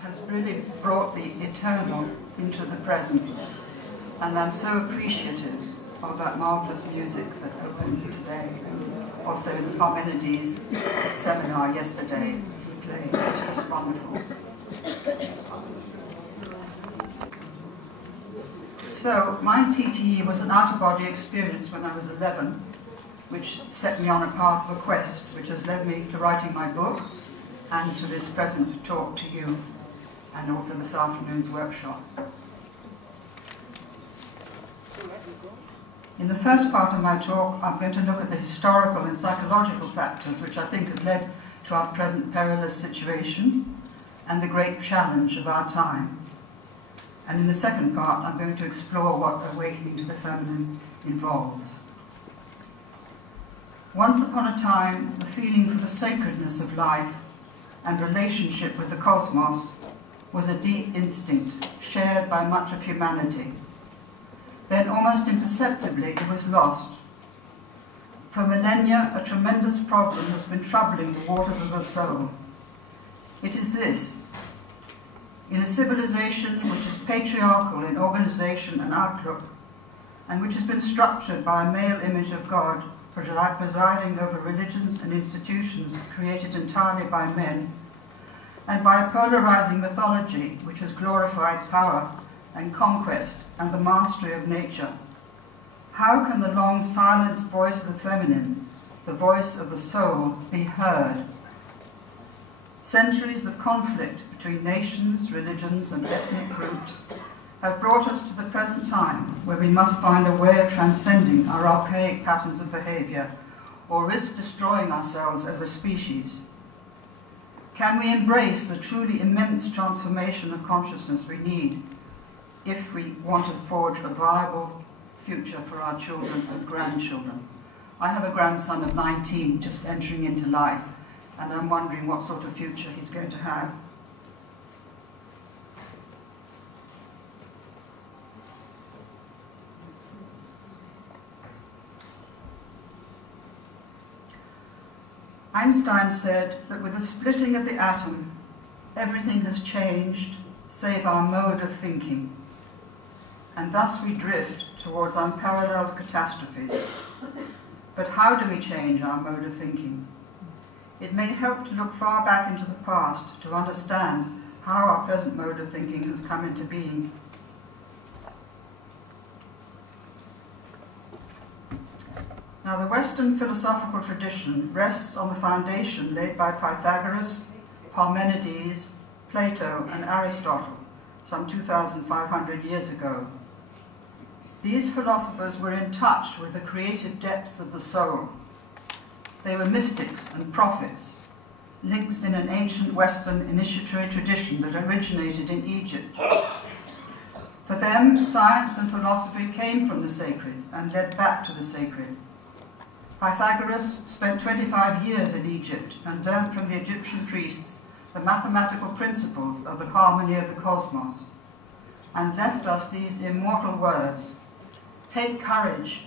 has really brought the eternal into the present, and I'm so appreciative of that marvellous music that opened today, and also the Parmenides seminar yesterday he played. It was just wonderful. So my TTE was an out-of-body experience when I was 11, which set me on a path of a quest, which has led me to writing my book and to this present talk to you, and also this afternoon's workshop. In the first part of my talk, I'm going to look at the historical and psychological factors which I think have led to our present perilous situation and the great challenge of our time. And in the second part, I'm going to explore what awakening to the feminine involves. Once upon a time, the feeling for the sacredness of life and relationship with the cosmos was a deep instinct shared by much of humanity. Then, almost imperceptibly, it was lost. For millennia, a tremendous problem has been troubling the waters of the soul. It is this: in a civilization which is patriarchal in organization and outlook, and which has been structured by a male image of God presiding over religions and institutions created entirely by men, and by a polarizing mythology which has glorified power and conquest and the mastery of nature, how can the long silenced voice of the feminine, the voice of the soul, be heard? Centuries of conflict between nations, religions, and ethnic groups have brought us to the present time where we must find a way of transcending our archaic patterns of behavior or risk destroying ourselves as a species. Can we embrace the truly immense transformation of consciousness we need if we want to forge a viable future for our children and grandchildren? I have a grandson of 19 just entering into life, and I'm wondering what sort of future he's going to have. Einstein said that with the splitting of the atom, everything has changed save our mode of thinking, and thus we drift towards unparalleled catastrophes. But how do we change our mode of thinking? It may help to look far back into the past to understand how our present mode of thinking has come into being. Now, the Western philosophical tradition rests on the foundation laid by Pythagoras, Parmenides, Plato, and Aristotle some 2,500 years ago. These philosophers were in touch with the creative depths of the soul. They were mystics and prophets, links in an ancient Western initiatory tradition that originated in Egypt. For them, science and philosophy came from the sacred and led back to the sacred. Pythagoras spent 25 years in Egypt and learned from the Egyptian priests the mathematical principles of the harmony of the cosmos, and left us these immortal words: "Take courage,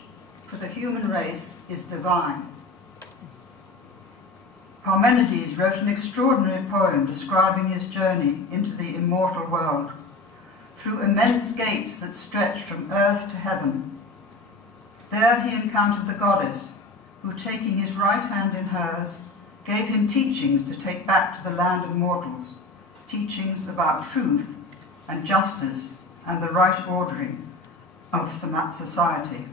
for the human race is divine." Parmenides wrote an extraordinary poem describing his journey into the immortal world, through immense gates that stretched from earth to heaven. There he encountered the goddess, who, taking his right hand in hers, gave him teachings to take back to the land of mortals, teachings about truth and justice and the right ordering of society.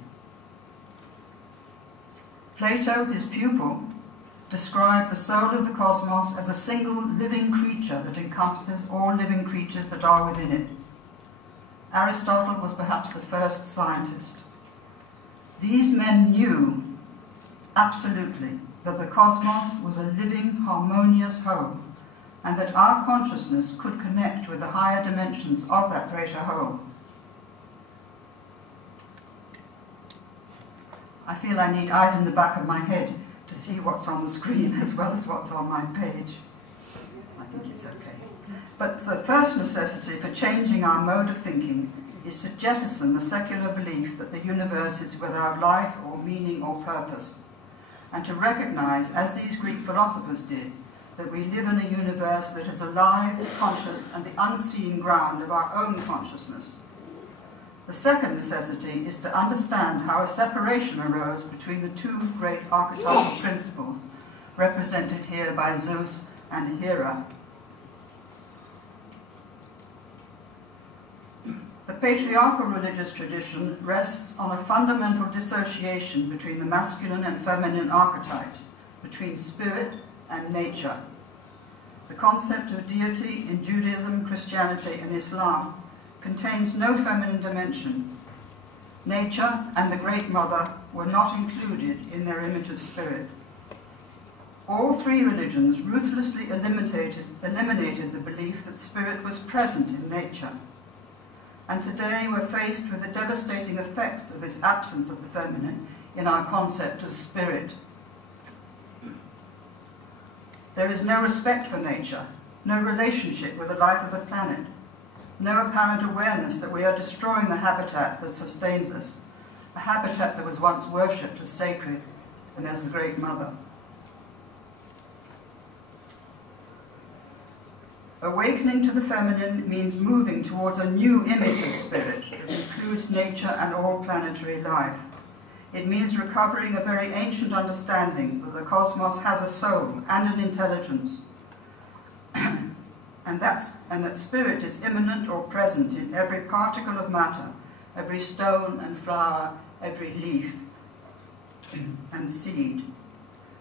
Plato, his pupil, described the soul of the cosmos as a single living creature that encompasses all living creatures that are within it. Aristotle was perhaps the first scientist. These men knew absolutely that the cosmos was a living, harmonious whole, and that our consciousness could connect with the higher dimensions of that greater whole. I feel I need eyes in the back of my head to see what's on the screen as well as what's on my page. I think it's okay. But the first necessity for changing our mode of thinking is to jettison the secular belief that the universe is without life or meaning or purpose, and to recognize, as these Greek philosophers did, that we live in a universe that is alive, conscious, and the unseen ground of our own consciousness. The second necessity is to understand how a separation arose between the two great archetypal principles, represented here by Zeus and Hera. The patriarchal religious tradition rests on a fundamental dissociation between the masculine and feminine archetypes, between spirit and nature. The concept of deity in Judaism, Christianity, and Islam contains no feminine dimension. Nature and the Great Mother were not included in their image of spirit. All three religions ruthlessly eliminated the belief that spirit was present in nature. And today we're faced with the devastating effects of this absence of the feminine in our concept of spirit. There is no respect for nature, no relationship with the life of the planet, no apparent awareness that we are destroying the habitat that sustains us, a habitat that was once worshipped as sacred and as the Great Mother. Awakening to the feminine means moving towards a new image of spirit that includes nature and all planetary life. It means recovering a very ancient understanding that the cosmos has a soul and an intelligence, and that spirit is immanent or present in every particle of matter, every stone and flower, every leaf and seed.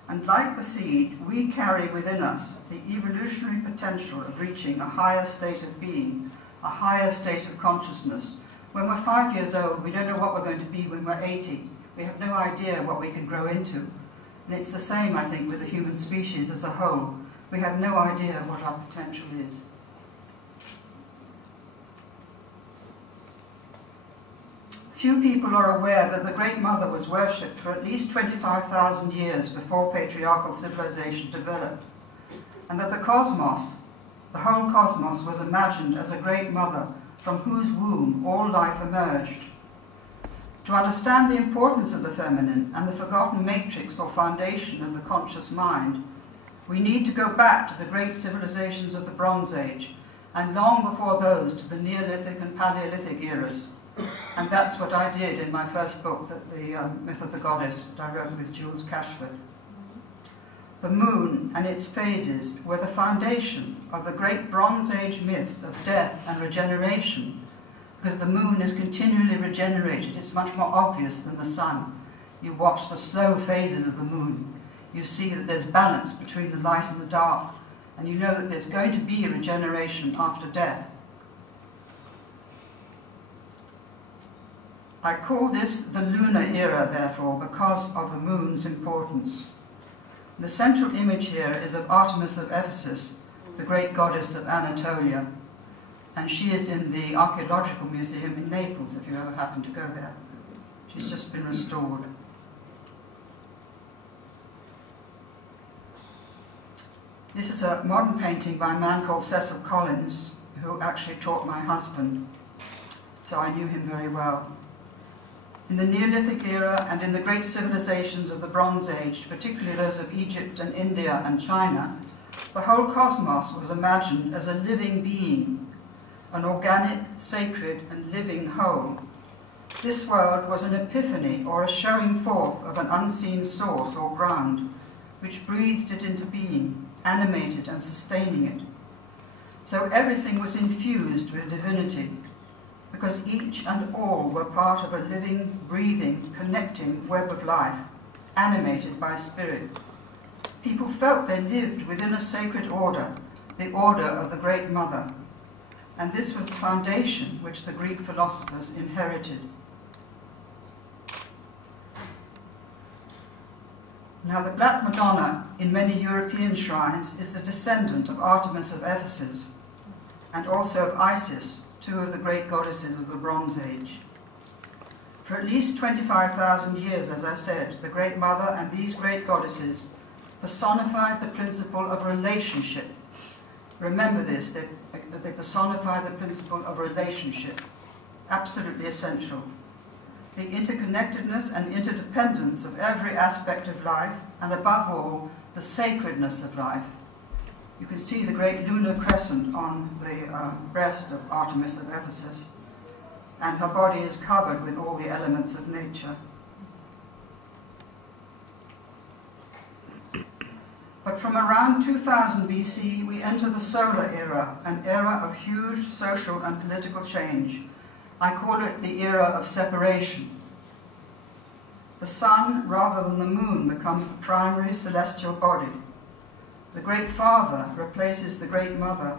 And like the seed, we carry within us the evolutionary potential of reaching a higher state of being, a higher state of consciousness. When we're 5 years old, we don't know what we're going to be when we're 80. We have no idea what we can grow into. And it's the same, I think, with the human species as a whole. We have no idea what our potential is. Few people are aware that the Great Mother was worshipped for at least 25,000 years before patriarchal civilization developed, and that the cosmos, the whole cosmos, was imagined as a Great Mother from whose womb all life emerged. To understand the importance of the feminine and the forgotten matrix or foundation of the conscious mind, we need to go back to the great civilizations of the Bronze Age, and long before those to the Neolithic and Paleolithic eras. And that's what I did in my first book, The Myth of the Goddess, that I wrote with Jules Cashford. The moon and its phases were the foundation of the great Bronze Age myths of death and regeneration, because the moon is continually regenerated. It's much more obvious than the sun. You watch the slow phases of the moon. You see that there's balance between the light and the dark, and you know that there's going to be a regeneration after death. I call this the lunar era, therefore, because of the moon's importance. The central image here is of Artemis of Ephesus, the great goddess of Anatolia, and she is in the Archaeological Museum in Naples, if you ever happen to go there. She's just been restored. This is a modern painting by a man called Cecil Collins, who actually taught my husband, so I knew him very well. In the Neolithic era and in the great civilizations of the Bronze Age, particularly those of Egypt and India and China, the whole cosmos was imagined as a living being, an organic, sacred, and living whole. This world was an epiphany or a showing forth of an unseen source or ground, which breathed it into being, animated and sustaining it. So everything was infused with divinity, because each and all were part of a living, breathing, connecting web of life, animated by spirit. People felt they lived within a sacred order, the order of the Great Mother, and this was the foundation which the Greek philosophers inherited. Now, the Black Madonna in many European shrines is the descendant of Artemis of Ephesus, and also of Isis, two of the great goddesses of the Bronze Age. For at least 25,000 years, as I said, the Great Mother and these great goddesses personified the principle of relationship. Remember this, they personified the principle of relationship, absolutely essential. The interconnectedness and interdependence of every aspect of life, and above all, the sacredness of life. You can see the great lunar crescent on the breast of Artemis of Ephesus, and her body is covered with all the elements of nature. But from around 2000 BC, we enter the solar era, an era of huge social and political change. I call it the era of separation. The sun, rather than the moon, becomes the primary celestial body. The Great Father replaces the Great Mother,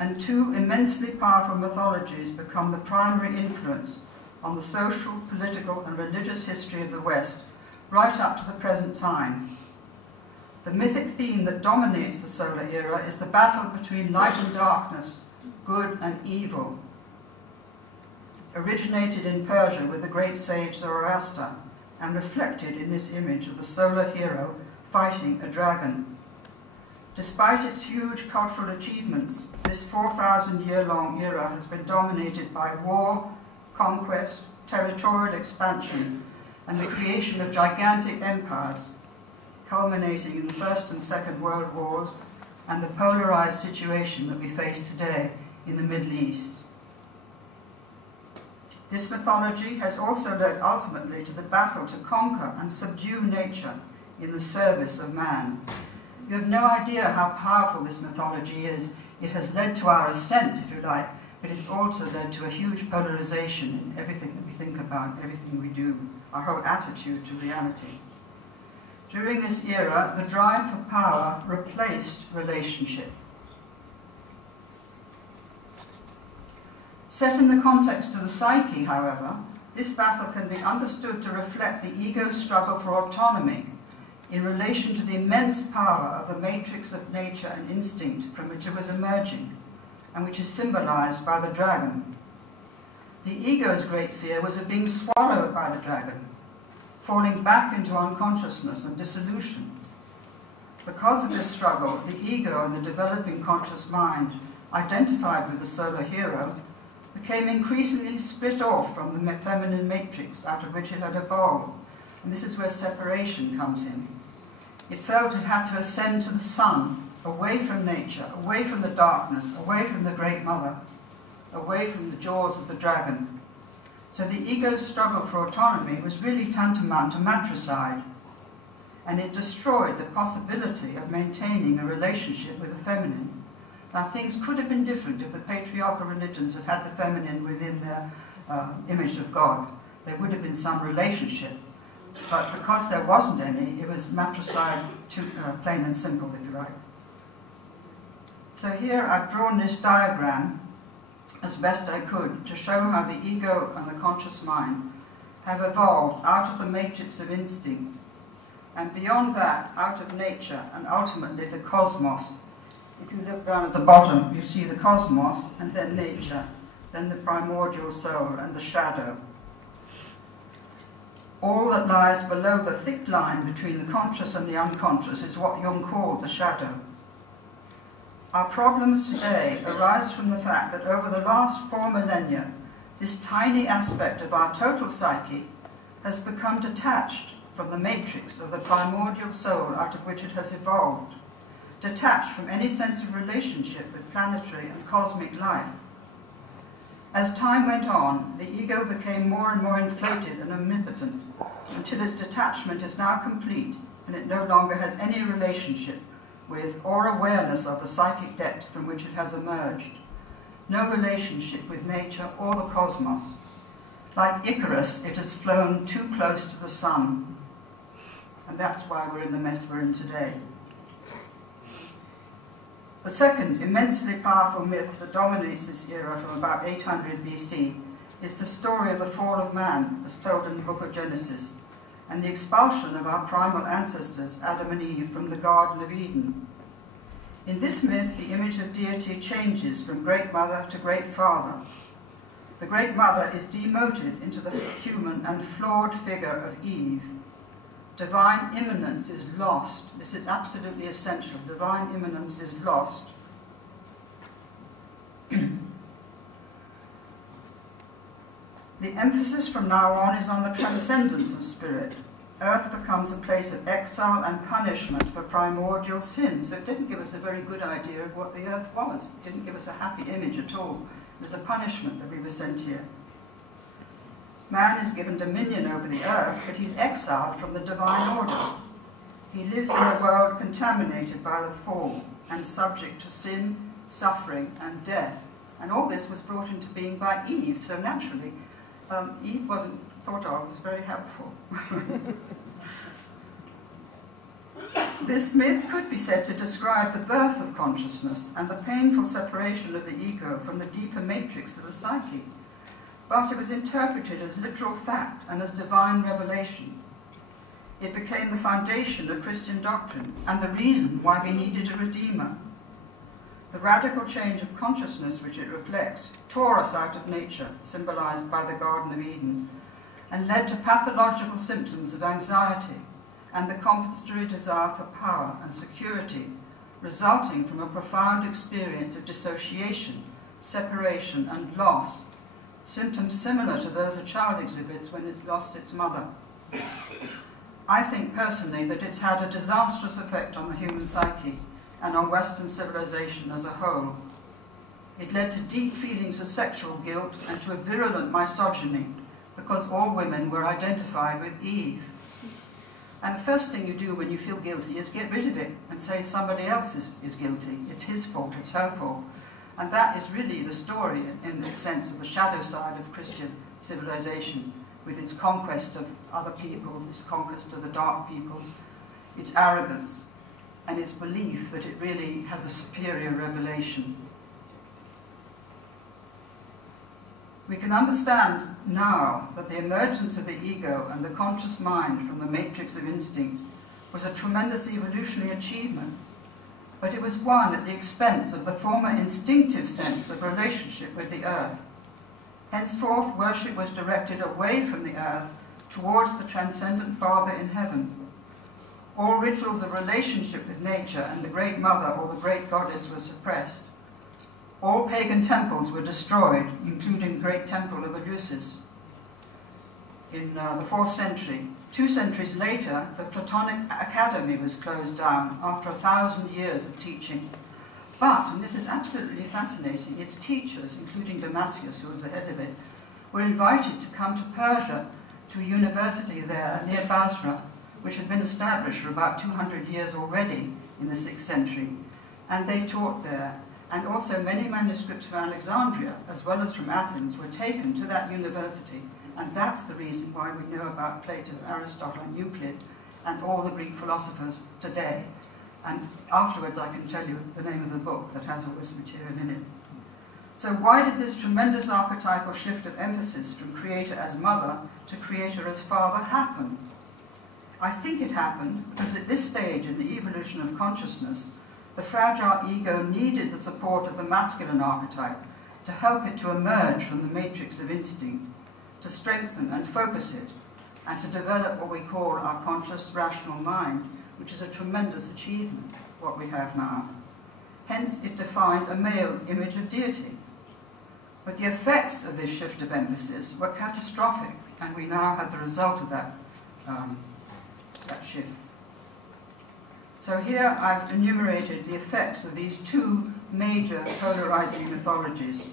and two immensely powerful mythologies become the primary influence on the social, political, and religious history of the West, right up to the present time. The mythic theme that dominates the solar era is the battle between light and darkness, good and evil, originated in Persia with the great sage Zoroaster, and reflected in this image of the solar hero fighting a dragon. Despite its huge cultural achievements, this 4,000-year-long era has been dominated by war, conquest, territorial expansion, and the creation of gigantic empires, culminating in the First and Second World Wars and the polarized situation that we face today in the Middle East. This mythology has also led ultimately to the battle to conquer and subdue nature in the service of man. You have no idea how powerful this mythology is. It has led to our ascent, if you like, but it's also led to a huge polarization in everything that we think about, everything we do, our whole attitude to reality. During this era, the drive for power replaced relationship. Set in the context of the psyche, however, this battle can be understood to reflect the ego's struggle for autonomy in relation to the immense power of the matrix of nature and instinct from which it was emerging, and which is symbolized by the dragon. The ego's great fear was of being swallowed by the dragon, falling back into unconsciousness and dissolution. Because of this struggle, the ego and the developing conscious mind, identified with the solar hero, became increasingly split off from the feminine matrix out of which it had evolved, and this is where separation comes in. It felt it had to ascend to the sun, away from nature, away from the darkness, away from the Great Mother, away from the jaws of the dragon. So the ego's struggle for autonomy was really tantamount to matricide, and it destroyed the possibility of maintaining a relationship with the feminine. Now, things could have been different if the patriarchal religions had had the feminine within their image of God. There would have been some relationship, but because there wasn't any, it was matricide, plain and simple, if you like. So here I've drawn this diagram as best I could to show how the ego and the conscious mind have evolved out of the matrix of instinct, and beyond that, out of nature, and ultimately the cosmos. If you look down at the bottom, you see the cosmos, and then nature, then the primordial soul, and the shadow. All that lies below the thick line between the conscious and the unconscious is what Jung called the shadow. Our problems today arise from the fact that over the last 4 millennia, this tiny aspect of our total psyche has become detached from the matrix of the primordial soul out of which it has evolved, detached from any sense of relationship with planetary and cosmic life. As time went on, the ego became more and more inflated and omnipotent, until its detachment is now complete, and it no longer has any relationship with or awareness of the psychic depths from which it has emerged. No relationship with nature or the cosmos. Like Icarus, it has flown too close to the sun, and that's why we're in the mess we're in today. The second immensely powerful myth that dominates this era from about 800 BC is the story of the fall of man, as told in the book of Genesis, and the expulsion of our primal ancestors, Adam and Eve, from the Garden of Eden. In this myth, the image of deity changes from Great Mother to Great Father. The Great Mother is demoted into the human and flawed figure of Eve. Divine immanence is lost. This is absolutely essential. Divine immanence is lost. The emphasis from now on is on the transcendence of spirit, Earth becomes a place of exile and punishment for primordial sin. So it didn't give us a very good idea of what the Earth was. It didn't give us a happy image at all. It was a punishment that we were sent here. Man is given dominion over the Earth, but he's exiled from the divine order. He lives in a world contaminated by the fall and subject to sin, suffering, and death. And all this was brought into being by Eve, so naturally, Eve wasn't thought of as very helpful. This myth could be said to describe the birth of consciousness and the painful separation of the ego from the deeper matrix of the psyche. But it was interpreted as literal fact and as divine revelation. It became the foundation of Christian doctrine and the reason why we needed a redeemer. The radical change of consciousness which it reflects tore us out of nature, symbolized by the Garden of Eden, and led to pathological symptoms of anxiety and the compensatory desire for power and security, resulting from a profound experience of dissociation, separation, and loss, symptoms similar to those a child exhibits when it's lost its mother. I think personally that it's had a disastrous effect on the human psyche and on Western civilization as a whole. It led to deep feelings of sexual guilt and to a virulent misogyny, because all women were identified with Eve. And the first thing you do when you feel guilty is get rid of it and say somebody else is guilty. It's his fault, it's her fault. And that is really the story, in the sense of the shadow side of Christian civilization, with its conquest of other peoples, its conquest of the dark peoples, its arrogance, and its belief that it really has a superior revelation. We can understand now that the emergence of the ego and the conscious mind from the matrix of instinct was a tremendous evolutionary achievement, but it was won at the expense of the former instinctive sense of relationship with the earth. Henceforth, worship was directed away from the earth towards the transcendent Father in heaven. All rituals of relationship with nature and the Great Mother or the Great Goddess were suppressed. All pagan temples were destroyed, including the great temple of Eleusis. In the 4th century, 2 centuries later, the Platonic Academy was closed down after 1,000 years of teaching. But, and this is absolutely fascinating, its teachers, including Damascus, who was the head of it, were invited to come to Persia, to a university there near Basra, which had been established for about 200 years already in the 6th century, and they taught there. And also many manuscripts from Alexandria, as well as from Athens, were taken to that university, and that's the reason why we know about Plato, Aristotle, and Euclid, and all the Greek philosophers today. And afterwards I can tell you the name of the book that has all this material in it. So why did this tremendous archetypal shift of emphasis from creator as mother to creator as father happen? I think it happened because at this stage in the evolution of consciousness, the fragile ego needed the support of the masculine archetype to help it to emerge from the matrix of instinct, to strengthen and focus it, and to develop what we call our conscious rational mind, which is a tremendous achievement, what we have now. Hence, it defined a male image of deity. But the effects of this shift of emphasis were catastrophic, and we now have the result of that shift. So here I've enumerated the effects of these two major polarizing mythologies.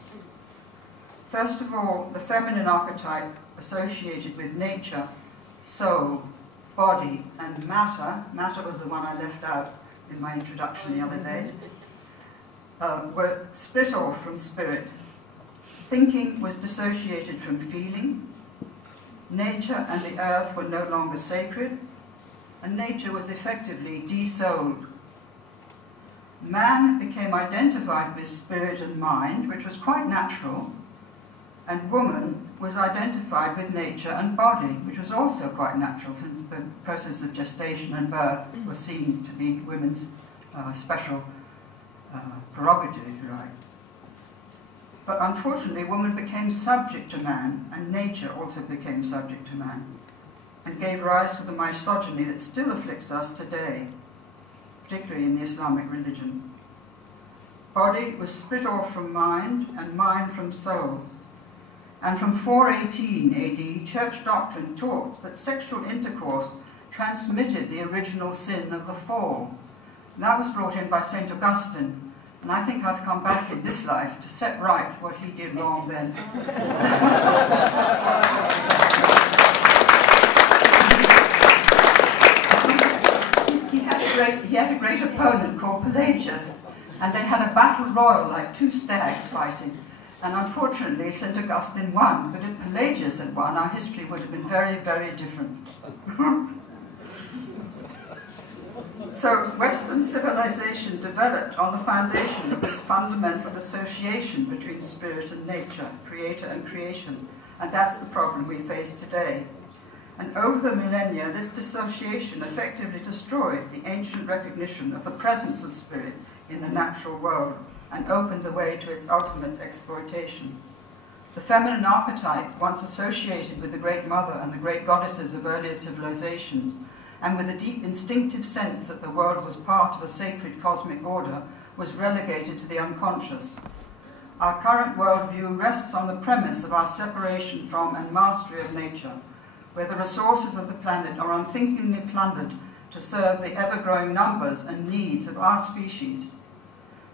First of all, the feminine archetype associated with nature, soul, body, and matter. Matter was the one I left out in my introduction the other day. Were split off from spirit. Thinking was dissociated from feeling. Nature and the earth were no longer sacred, and nature was effectively de-souled. Man became identified with spirit and mind, which was quite natural, and woman was identified with nature and body, which was also quite natural, since the process of gestation and birth was seen to be women's special prerogative, if you like. But unfortunately, woman became subject to man, and nature also became subject to man, and gave rise to the misogyny that still afflicts us today, particularly in the Islamic religion. Body was split off from mind, and mind from soul. And from 418 AD, church doctrine taught that sexual intercourse transmitted the original sin of the fall. And that was brought in by St. Augustine, and I think I've come back in this life to set right what he did wrong then. He had a great opponent called Pelagius, and they had a battle royal like two stags fighting. And unfortunately, St. Augustine won, but if Pelagius had won, our history would have been very, very different. So Western civilization developed on the foundation of this fundamental association between spirit and nature, creator and creation, and that's the problem we face today. And over the millennia, this dissociation effectively destroyed the ancient recognition of the presence of spirit in the natural world and opened the way to its ultimate exploitation. The feminine archetype, once associated with the Great Mother and the great goddesses of earlier civilizations, and with a deep instinctive sense that the world was part of a sacred cosmic order, was relegated to the unconscious. Our current worldview rests on the premise of our separation from and mastery of nature, where the resources of the planet are unthinkingly plundered to serve the ever-growing numbers and needs of our species.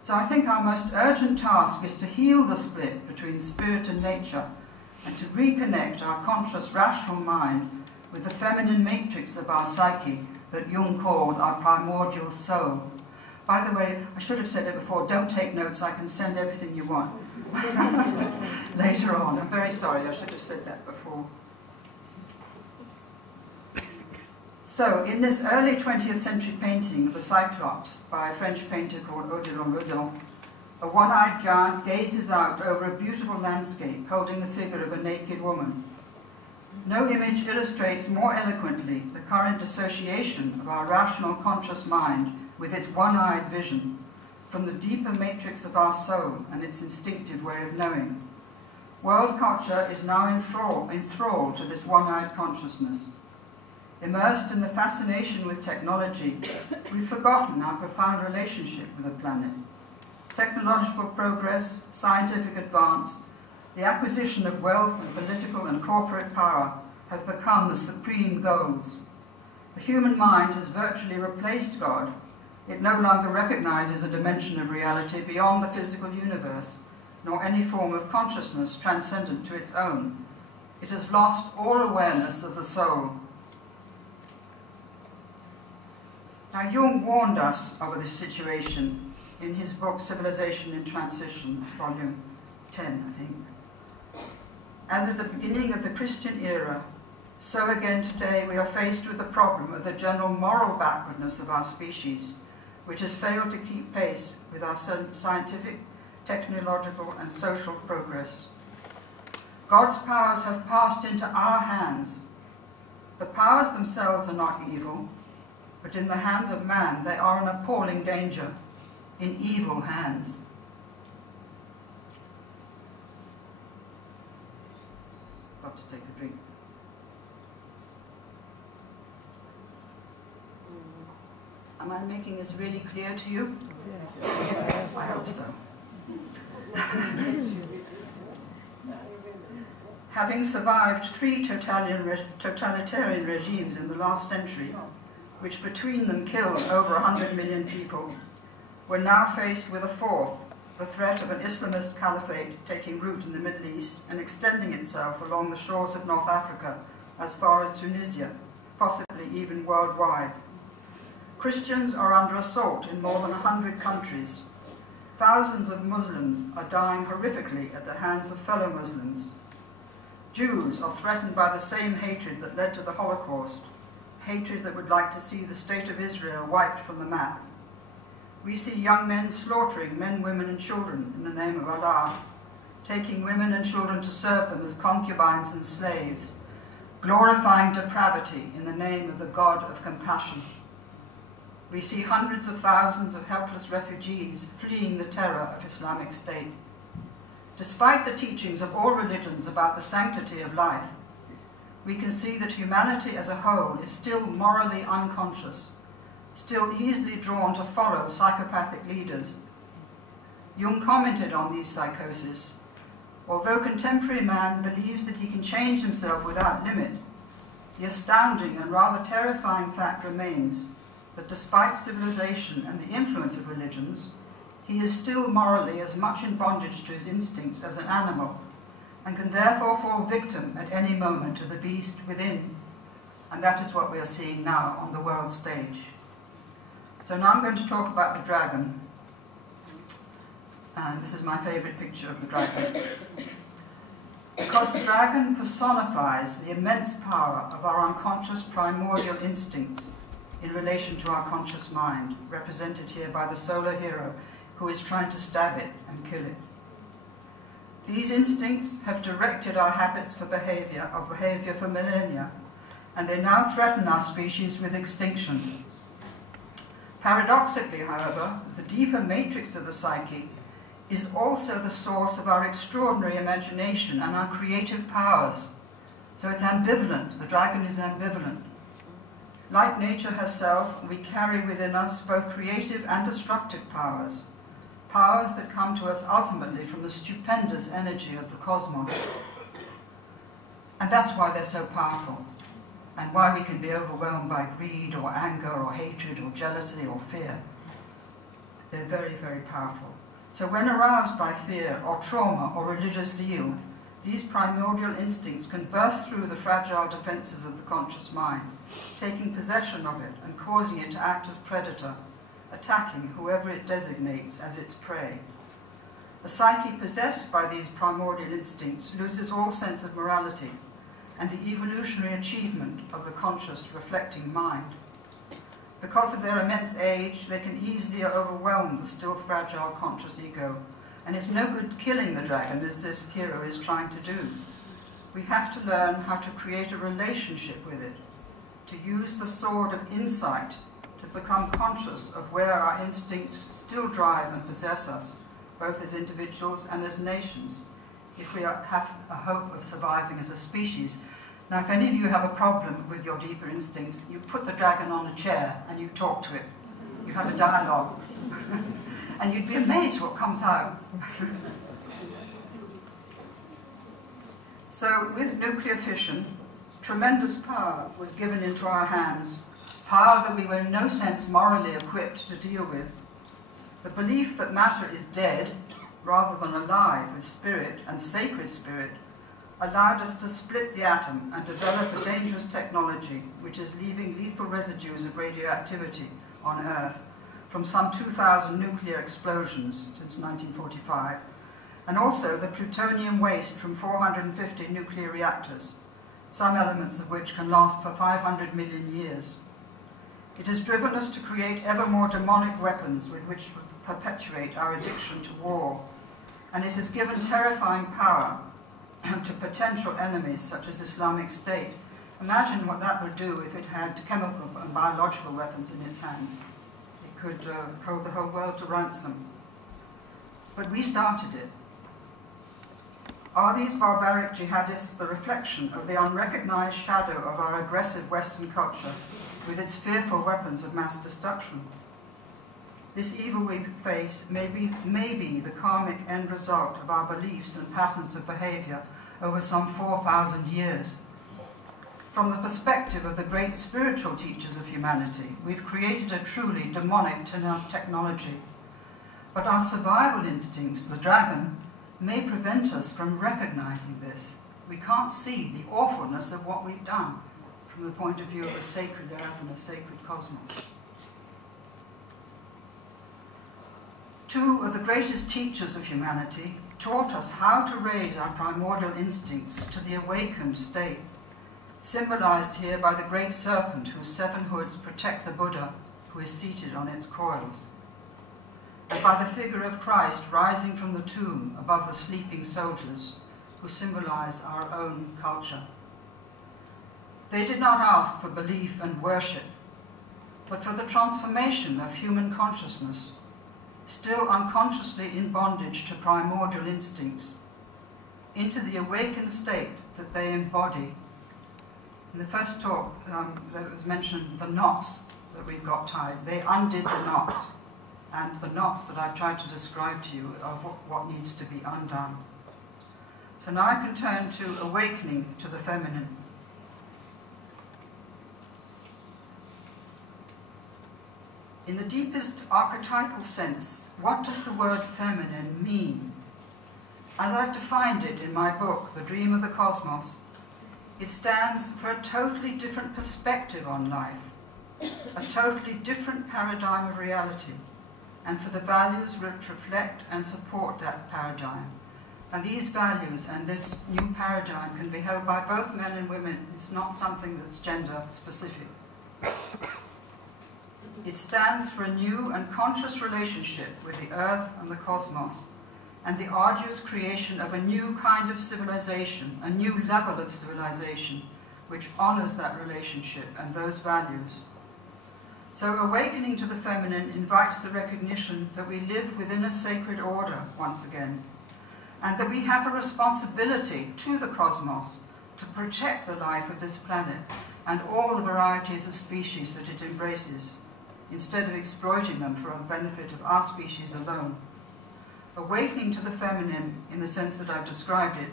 So I think our most urgent task is to heal the split between spirit and nature, and to reconnect our conscious, rational mind with the feminine matrix of our psyche that Jung called our primordial soul. By the way, I should have said it before, don't take notes, I can send everything you want later on. I'm very sorry, I should have said that before. So, in this early 20th century painting of the Cyclops by a French painter called Odilon Redon, a one-eyed giant gazes out over a beautiful landscape holding the figure of a naked woman. No image illustrates more eloquently the current dissociation of our rational conscious mind with its one-eyed vision from the deeper matrix of our soul and its instinctive way of knowing. World culture is now enthralled to this one-eyed consciousness. Immersed in the fascination with technology, we've forgotten our profound relationship with the planet. Technological progress, scientific advance, the acquisition of wealth and political and corporate power have become the supreme goals. The human mind has virtually replaced God. It no longer recognizes a dimension of reality beyond the physical universe, nor any form of consciousness transcendent to its own. It has lost all awareness of the soul. Now, Jung warned us of this situation in his book Civilization in Transition, it's volume 10, I think. As at the beginning of the Christian era, so again today we are faced with the problem of the general moral backwardness of our species, which has failed to keep pace with our scientific, technological, and social progress. God's powers have passed into our hands. The powers themselves are not evil, but in the hands of man they are an appalling danger, in evil hands. Got to take a drink. Am I making this really clear to you? Yes. I hope so. Having survived 3 totalitarian regimes in the last century, which between them killed over 100 million people, we're now faced with a 4th, the threat of an Islamist caliphate taking root in the Middle East and extending itself along the shores of North Africa as far as Tunisia, possibly even worldwide. Christians are under assault in more than 100 countries. Thousands of Muslims are dying horrifically at the hands of fellow Muslims. Jews are threatened by the same hatred that led to the Holocaust, hatred that would like to see the state of Israel wiped from the map. We see young men slaughtering men, women, and children in the name of Allah, taking women and children to serve them as concubines and slaves, glorifying depravity in the name of the God of compassion. We see hundreds of thousands of helpless refugees fleeing the terror of Islamic State. Despite the teachings of all religions about the sanctity of life, we can see that humanity as a whole is still morally unconscious, still easily drawn to follow psychopathic leaders. Jung commented on these psychoses. Although contemporary man believes that he can change himself without limit, the astounding and rather terrifying fact remains that despite civilization and the influence of religions, he is still morally as much in bondage to his instincts as an animal, and can therefore fall victim at any moment to the beast within. And that is what we are seeing now on the world stage. So now I'm going to talk about the dragon. And this is my favorite picture of the dragon. Because the dragon personifies the immense power of our unconscious primordial instincts in relation to our conscious mind, represented here by the solar hero who is trying to stab it and kill it. These instincts have directed our habits of behavior for millennia, and they now threaten our species with extinction. Paradoxically, however, the deeper matrix of the psyche is also the source of our extraordinary imagination and our creative powers. So it's ambivalent. The dragon is ambivalent. Like nature herself, we carry within us both creative and destructive powers, powers that come to us ultimately from the stupendous energy of the cosmos. And that's why they're so powerful, and why we can be overwhelmed by greed or anger or hatred or jealousy or fear. They're very, very powerful. So when aroused by fear or trauma or religious zeal, these primordial instincts can burst through the fragile defenses of the conscious mind, taking possession of it and causing it to act as predator, attacking whoever it designates as its prey. The psyche possessed by these primordial instincts loses all sense of morality and the evolutionary achievement of the conscious reflecting mind. Because of their immense age, they can easily overwhelm the still fragile conscious ego, and it's no good killing the dragon as this hero is trying to do. We have to learn how to create a relationship with it, to use the sword of insight to become conscious of where our instincts still drive and possess us, both as individuals and as nations, if we have a hope of surviving as a species. Now, if any of you have a problem with your deeper instincts, you put the dragon on a chair and you talk to it. You have a dialogue. And you'd be amazed what comes out. So, with nuclear fission, tremendous power was given into our hands, power that we were in no sense morally equipped to deal with. The belief that matter is dead, rather than alive with spirit and sacred spirit, allowed us to split the atom and develop a dangerous technology which is leaving lethal residues of radioactivity on Earth from some 2,000 nuclear explosions since 1945, and also the plutonium waste from 450 nuclear reactors, some elements of which can last for 500 million years. It has driven us to create ever more demonic weapons with which to perpetuate our addiction to war, and it has given terrifying power to potential enemies such as Islamic State. Imagine what that would do if it had chemical and biological weapons in its hands. It could hold the whole world to ransom. But we started it. Are these barbaric jihadists the reflection of the unrecognized shadow of our aggressive Western culture with its fearful weapons of mass destruction? This evil we face may be the karmic end result of our beliefs and patterns of behavior over some 4,000 years. From the perspective of the great spiritual teachers of humanity, we've created a truly demonic technology. But our survival instincts, the dragon, may prevent us from recognizing this. We can't see the awfulness of what we've done from the point of view of a sacred earth and a sacred cosmos. Two of the greatest teachers of humanity taught us how to raise our primordial instincts to the awakened state, symbolized here by the great serpent whose 7 hoods protect the Buddha who is seated on its coils, and by the figure of Christ rising from the tomb above the sleeping soldiers who symbolize our own culture. They did not ask for belief and worship, but for the transformation of human consciousness, still unconsciously in bondage to primordial instincts, into the awakened state that they embody. In the first talk, there was mentioned the knots that we've got tied. They undid the knots, and the knots that I've tried to describe to you are what needs to be undone. So now I can turn to awakening to the feminine. In the deepest archetypal sense, what does the word feminine mean? As I've defined it in my book, The Dream of the Cosmos, it stands for a totally different perspective on life, a totally different paradigm of reality, and for the values which reflect and support that paradigm. And these values and this new paradigm can be held by both men and women. It's not something that's gender specific. It stands for a new and conscious relationship with the earth and the cosmos, and the arduous creation of a new kind of civilization, a new level of civilization, which honors that relationship and those values. So awakening to the feminine invites the recognition that we live within a sacred order once again, and that we have a responsibility to the cosmos to protect the life of this planet and all the varieties of species that it embraces, instead of exploiting them for the benefit of our species alone. Awakening to the feminine, in the sense that I've described it,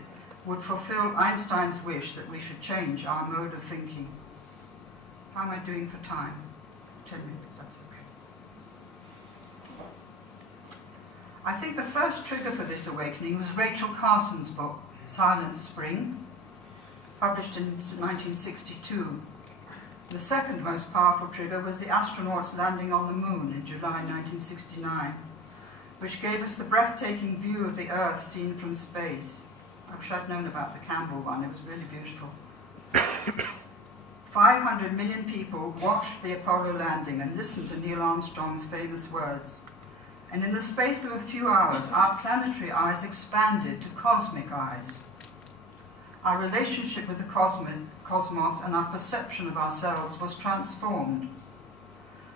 would fulfill Einstein's wish that we should change our mode of thinking. How am I doing for time? 10 minutes, that's okay. I think the first trigger for this awakening was Rachel Carson's book, Silent Spring, published in 1962. The second most powerful trigger was the astronauts landing on the moon in July 1969, which gave us the breathtaking view of the Earth seen from space. I wish I'd known about the Campbell one, it was really beautiful. 500 million people watched the Apollo landing and listened to Neil Armstrong's famous words. And in the space of a few hours, our planetary eyes expanded to cosmic eyes. Our relationship with the cosmos and our perception of ourselves was transformed.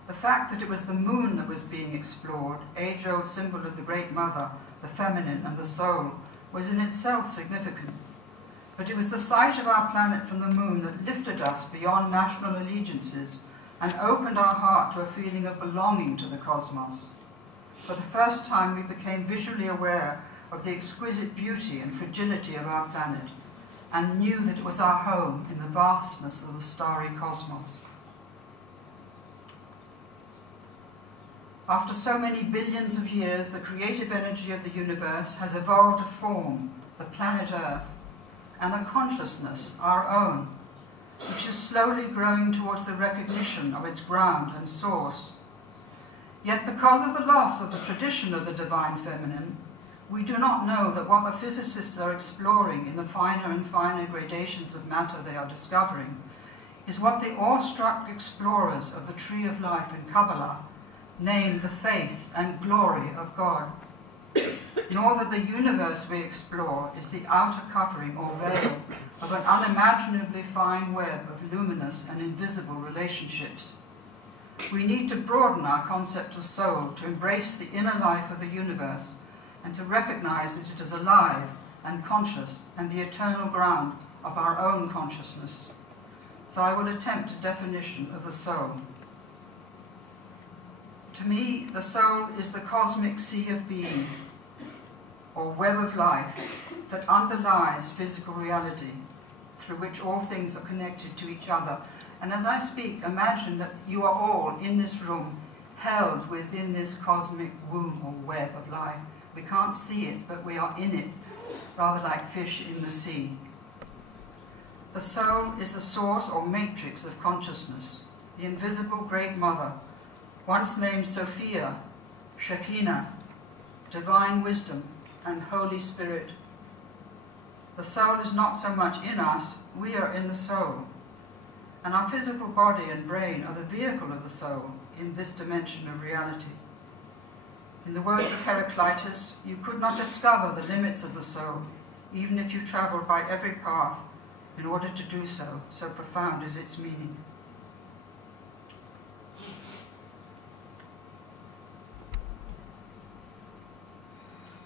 The fact that it was the moon that was being explored, age-old symbol of the Great Mother, the feminine and the soul, was in itself significant. But it was the sight of our planet from the moon that lifted us beyond national allegiances and opened our heart to a feeling of belonging to the cosmos. For the first time, we became visually aware of the exquisite beauty and fragility of our planet, and knew that it was our home in the vastness of the starry cosmos. After so many billions of years, the creative energy of the universe has evolved a form, the planet Earth, and a consciousness, our own, which is slowly growing towards the recognition of its ground and source. Yet because of the loss of the tradition of the divine feminine, we do not know that what the physicists are exploring in the finer and finer gradations of matter they are discovering is what the awestruck explorers of the Tree of Life in Kabbalah named the face and glory of God, nor that the universe we explore is the outer covering or veil of an unimaginably fine web of luminous and invisible relationships. We need to broaden our concept of soul to embrace the inner life of the universe and to recognize that it is alive and conscious and the eternal ground of our own consciousness. So I will attempt a definition of the soul. To me, the soul is the cosmic sea of being, or web of life, that underlies physical reality, through which all things are connected to each other. And as I speak, imagine that you are all in this room, held within this cosmic womb or web of life. We can't see it, but we are in it, rather like fish in the sea. The soul is the source or matrix of consciousness, the invisible Great Mother, once named Sophia, Shekinah, Divine Wisdom, and Holy Spirit. The soul is not so much in us, we are in the soul. And our physical body and brain are the vehicle of the soul in this dimension of reality. In the words of Heraclitus, you could not discover the limits of the soul, even if you traveled by every path in order to do so, so profound is its meaning.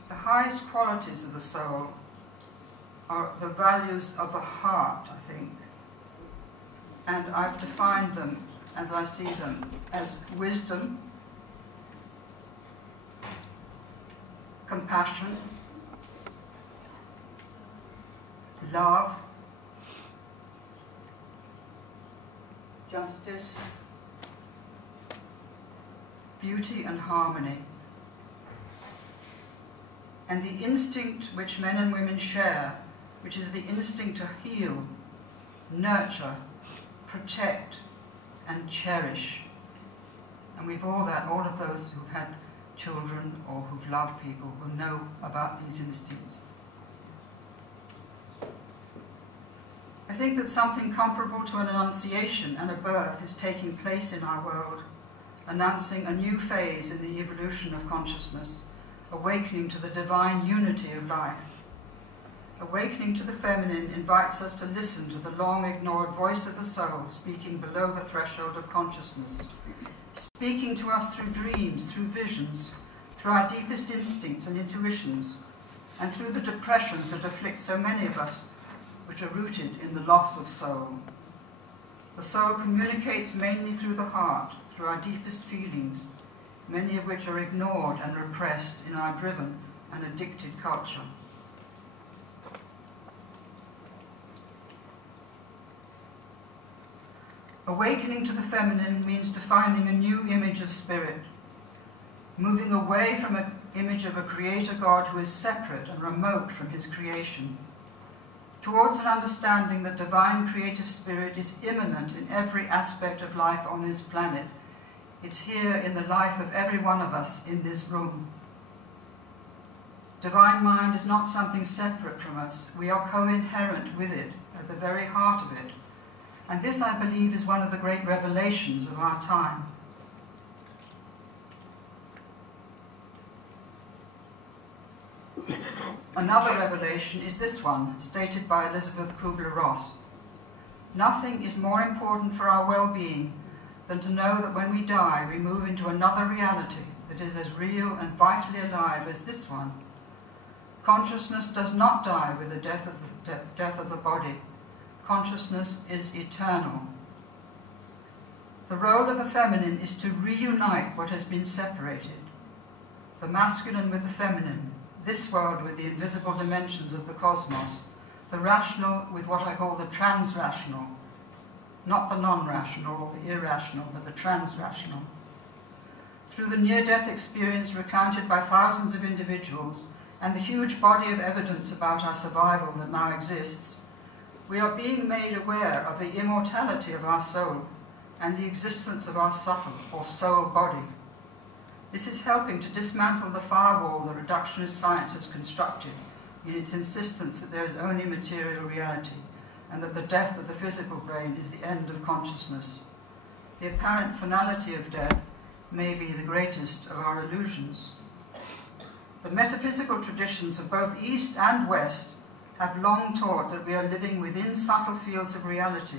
The highest qualities of the soul are the values of the heart, I think. And I've defined them, as I see them, as wisdom, compassion, love, justice, beauty and harmony. And the instinct which men and women share, which is the instinct to heal, nurture, protect, and cherish. And we've all of those who've had children or who've loved people will know about these instincts. I think that something comparable to an annunciation and a birth is taking place in our world, announcing a new phase in the evolution of consciousness, awakening to the divine unity of life. Awakening to the feminine invites us to listen to the long-ignored voice of the soul speaking below the threshold of consciousness, speaking to us through dreams, through visions, through our deepest instincts and intuitions, and through the depressions that afflict so many of us, which are rooted in the loss of soul. The soul communicates mainly through the heart, through our deepest feelings, many of which are ignored and repressed in our driven and addicted culture. Awakening to the feminine means defining a new image of spirit, moving away from an image of a creator God who is separate and remote from his creation, towards an understanding that divine creative spirit is immanent in every aspect of life on this planet. It's here in the life of every one of us in this room. Divine mind is not something separate from us. We are co-inherent with it, at the very heart of it. And this, I believe, is one of the great revelations of our time. Another revelation is this one, stated by Elizabeth Kubler-Ross. Nothing is more important for our well-being than to know that when we die, we move into another reality that is as real and vitally alive as this one. Consciousness does not die with the death of the body. Consciousness is eternal. The role of the feminine is to reunite what has been separated, the masculine with the feminine, this world with the invisible dimensions of the cosmos, the rational with what I call the trans-rational, not the non-rational or the irrational, but the trans-rational. Through the near-death experience recounted by thousands of individuals and the huge body of evidence about our survival that now exists, we are being made aware of the immortality of our soul and the existence of our subtle or soul body. This is helping to dismantle the firewall the reductionist science has constructed in its insistence that there is only material reality and that the death of the physical brain is the end of consciousness. The apparent finality of death may be the greatest of our illusions. The metaphysical traditions of both East and West have long taught that we are living within subtle fields of reality,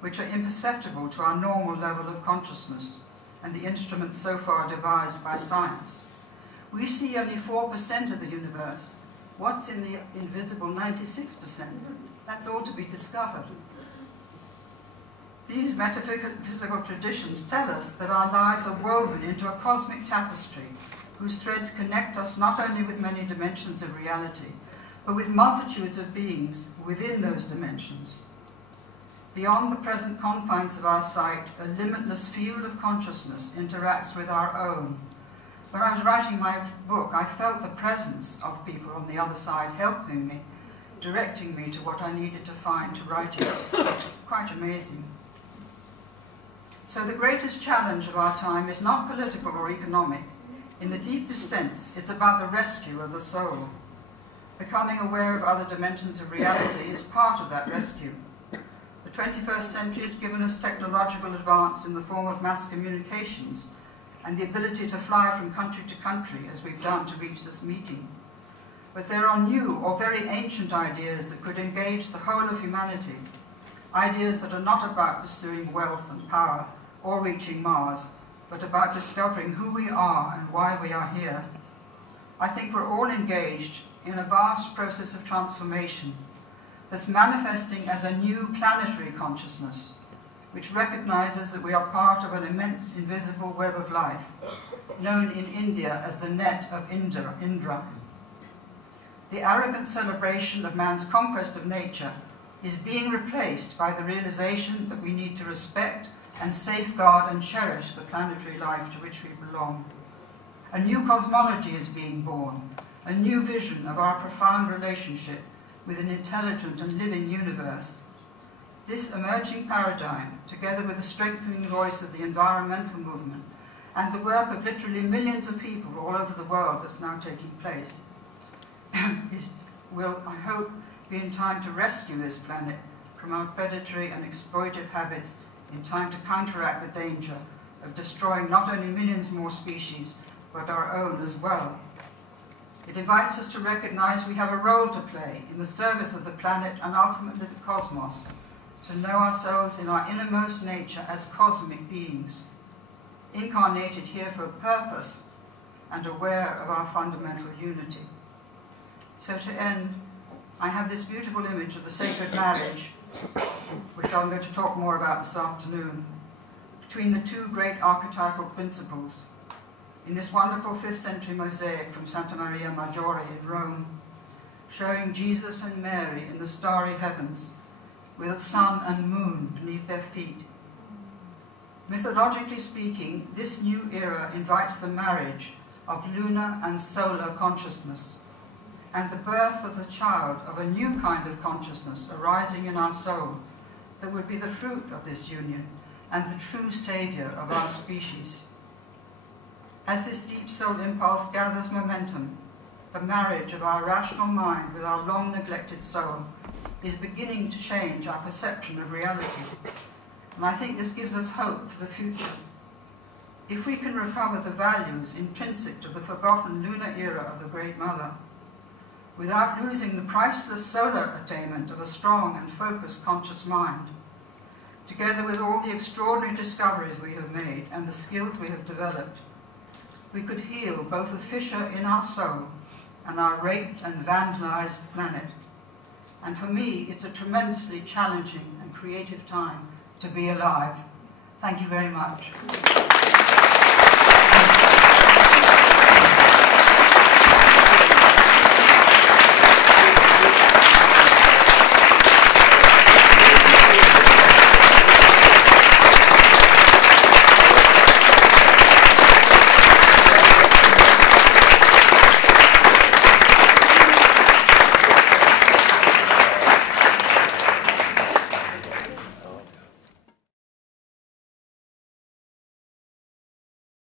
which are imperceptible to our normal level of consciousness and the instruments so far devised by science. We see only 4% of the universe. What's in the invisible 96%? That's all to be discovered. These metaphysical traditions tell us that our lives are woven into a cosmic tapestry whose threads connect us not only with many dimensions of reality, but with multitudes of beings within those dimensions. Beyond the present confines of our sight, a limitless field of consciousness interacts with our own. When I was writing my book, I felt the presence of people on the other side helping me, directing me to what I needed to find to write it. It's quite amazing. So the greatest challenge of our time is not political or economic. In the deepest sense, it's about the rescue of the soul. Becoming aware of other dimensions of reality is part of that rescue. The 21st century has given us technological advance in the form of mass communications and the ability to fly from country to country, as we've done to reach this meeting. But there are new or very ancient ideas that could engage the whole of humanity, ideas that are not about pursuing wealth and power or reaching Mars, but about discovering who we are and why we are here. I think we're all engaged in a vast process of transformation that's manifesting as a new planetary consciousness, which recognizes that we are part of an immense invisible web of life, known in India as the net of Indra. The arrogant celebration of man's conquest of nature is being replaced by the realization that we need to respect and safeguard and cherish the planetary life to which we belong. A new cosmology is being born, a new vision of our profound relationship with an intelligent and living universe. This emerging paradigm, together with the strengthening voice of the environmental movement and the work of literally millions of people all over the world that's now taking place, will, I hope, be in time to rescue this planet from our predatory and exploitive habits, in time to counteract the danger of destroying not only millions more species, but our own as well. It invites us to recognize we have a role to play in the service of the planet and ultimately the cosmos, to know ourselves in our innermost nature as cosmic beings, incarnated here for a purpose and aware of our fundamental unity. So to end, I have this beautiful image of the sacred marriage, which I'm going to talk more about this afternoon, between the two great archetypal principles, in this wonderful 5th century mosaic from Santa Maria Maggiore in Rome, showing Jesus and Mary in the starry heavens, with sun and moon beneath their feet. Mythologically speaking, this new era invites the marriage of lunar and solar consciousness, and the birth of the child of a new kind of consciousness arising in our soul that would be the fruit of this union and the true saviour of our species. As this deep soul impulse gathers momentum, the marriage of our rational mind with our long neglected soul is beginning to change our perception of reality. And I think this gives us hope for the future. If we can recover the values intrinsic to the forgotten lunar era of the Great Mother, without losing the priceless solar attainment of a strong and focused conscious mind, together with all the extraordinary discoveries we have made and the skills we have developed, we could heal both the fissure in our soul and our raped and vandalized planet. And for me, it's a tremendously challenging and creative time to be alive. Thank you very much.